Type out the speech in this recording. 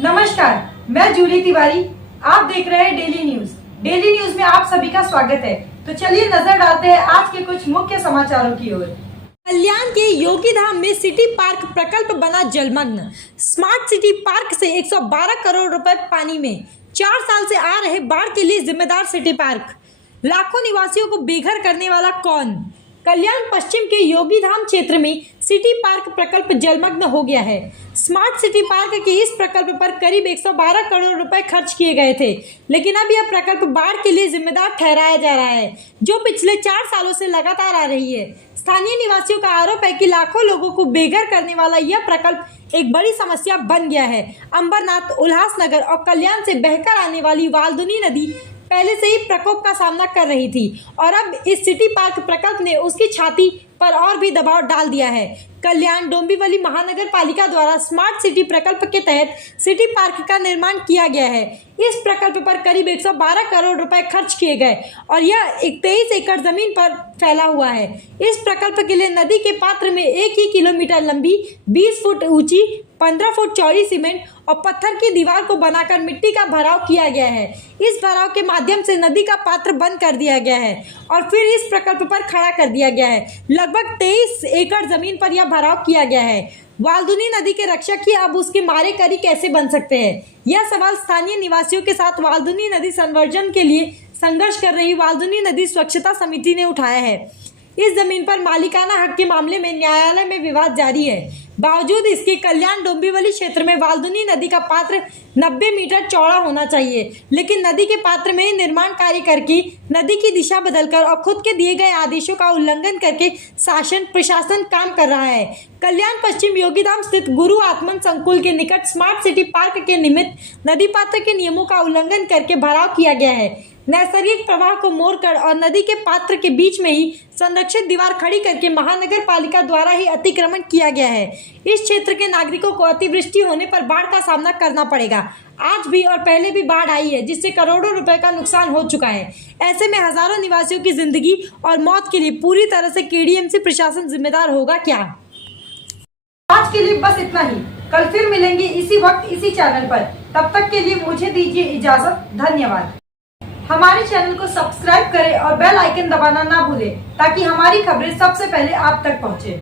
नमस्कार, मैं जूली तिवारी। आप देख रहे हैं डेली न्यूज। डेली न्यूज में आप सभी का स्वागत है। तो चलिए नजर डालते हैं आज के कुछ मुख्य समाचारों की ओर। कल्याण के योगी धाम में सिटी पार्क प्रकल्प बना जलमग्न। स्मार्ट सिटी पार्क से 112 करोड़ रुपए पानी में। 4 साल से आ रहे बाढ़ के लिए जिम्मेदार सिटी पार्क। लाखों निवासियों को बेघर करने वाला कौन? कल्याण पश्चिम के योगी धाम क्षेत्र में सिटी पार्क प्रकल्प जलमग्न हो गया है। स्मार्ट सिटी पार्क के इस प्रकल्प पर करीब 112 करोड़ रुपए खर्च किए गए थे, लेकिन अब यह प्रकल्प बाढ़ के लिए जिम्मेदार ठहराया जा रहा है, जो पिछले 4 सालों से लगातार आ रही है। स्थानीय निवासियों का आरोप है कि लाखों लोगों को बेघर करने वाला यह प्रकल्प एक बड़ी समस्या बन गया है। अंबरनाथ, उल्लासनगर और कल्याण से बहकर आने वाली वाल्दुनी नदी पहले से ही प्रकोप का सामना कर रही थी और अब इस सिटी पार्क प्रकल्प ने उसकी छाती पर और भी दबाव डाल दिया है। कल्याण डोंबिवली महानगर पालिका द्वारा स्मार्ट सिटी प्रकल्प के तहत सिटी पार्क का निर्माण किया गया है। इस प्रकल्प पर करीब 112 करोड़ रुपए खर्च किए गए और यह 23 एकड़ जमीन पर फैला हुआ है। इस प्रकल्प के लिए नदी के पात्र में 1 ही किलोमीटर लंबी, 20 फुट ऊंची, 15 फुट चौड़ी सीमेंट और पत्थर की दीवार को बनाकर मिट्टी का भराव किया गया है। इस भराव के माध्यम से नदी का पात्र बंद कर दिया गया है और फिर इस प्रकल्प पर खड़ा कर दिया गया है। लगभग 23 एकड़ जमीन पर यह भराव किया गया है। वाल्दुनी नदी के रक्षक ही अब उसके मारे करी कैसे बन सकते हैं? यह सवाल स्थानीय निवासियों के साथ वाल्दुनी नदी संवर्धन के लिए संघर्ष कर रही वाल्दुनी नदी स्वच्छता समिति ने उठाया है। इस जमीन पर मालिकाना हक के मामले में न्यायालय में विवाद जारी है। बावजूद इसके कल्याण डोंबिवली क्षेत्र में वाल्दुनी नदी का पात्र 90 मीटर चौड़ा होना चाहिए, लेकिन नदी के पात्र में निर्माण कार्य करके नदी की दिशा बदलकर और खुद के दिए गए आदेशों का उल्लंघन करके शासन प्रशासन काम कर रहा है। कल्याण पश्चिम योगीधाम स्थित गुरु आत्मन संकुल के निकट स्मार्ट सिटी पार्क के निमित्त नदी पात्र के नियमों का उल्लंघन करके भराव किया गया है। नैसर्गिक प्रवाह को मोड़कर और नदी के पात्र के बीच में ही संरक्षित दीवार खड़ी करके महानगर पालिका द्वारा ही अतिक्रमण किया गया है। इस क्षेत्र के नागरिकों को अतिवृष्टि होने पर बाढ़ का सामना करना पड़ेगा। आज भी और पहले भी बाढ़ आई है, जिससे करोड़ों रुपए का नुकसान हो चुका है। ऐसे में हजारों निवासियों की जिंदगी और मौत के लिए पूरी तरह से केडीएमसी प्रशासन जिम्मेदार होगा क्या? आज के लिए बस इतना ही। कल फिर मिलेंगे इसी वक्त इसी चैनल पर। तब तक के लिए मुझे दीजिए इजाजत। धन्यवाद। हमारे चैनल को सब्सक्राइब करें और बेल आइकन दबाना ना भूलें, ताकि हमारी खबरें सबसे पहले आप तक पहुंचे।